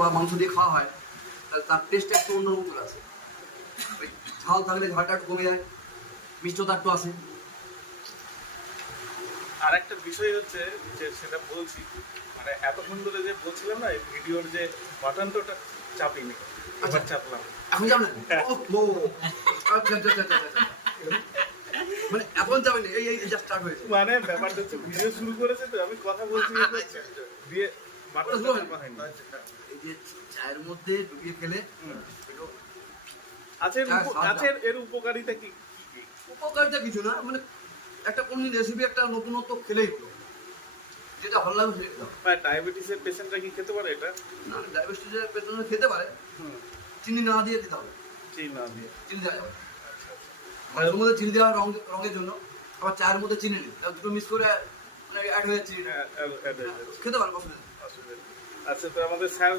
বা মাংস দিয়ে খাওয়া হয় তাহলে তার টেস্টটা একটু অন্যরকম চলে আসে। ওই ঝাল থাকলে ঝালটা একটু কমে যায়, মিষ্টতা একটু আসে। আর একটা বিষয় হচ্ছে যে সেটা বলছি, মানে এতক্ষণ ধরে যে বলছিলাম না এই ভিডিওর যে বাটনটা ওটা চাপিনি, আচ্ছা চাপলাম। এখন যাবেন? আচ্ছা আচ্ছা আচ্ছা আচ্ছা। মানে এখন যাবেন, এই এই জাস্ট স্টার্ট হয়েছে। মানে ব্যাপারটা হচ্ছে ভিডিও শুরু করেছে তো আমি কথা বলছি দিয়ে বাটনটা চাপা হয়নি। এই যে চায়ের মধ্যে ডুবিয়ে খেলে একটু আচ্ছা এর উপকারিতা কি? উপকারিতা কিছু না, মানে একটা কোন রেসিপি একটা নতুনত্ব খেলেই হলো, যেটা ভালো লাগবে সেটা খেতে হবে। ডায়াবেটিসের পেশেন্টরা কি খেতে পারে এটা? না, ডায়াবেটিসের পেশেন্টরা খেতে পারে, চিনি না দিয়ে খেতে হবে। চিনি না দিয়ে। চিনি দেওয়া যাবে, মাংসের মধ্যে চিনি দেওয়া রঙের জন্য, আবার চায়ের মধ্যে চিনি নেই, দুটো মিক্স করে মানে অ্যাড হয়ে চিনি খেতে পারেন, অসুবিধা নেই। আচ্ছা তো আমাদের স্যার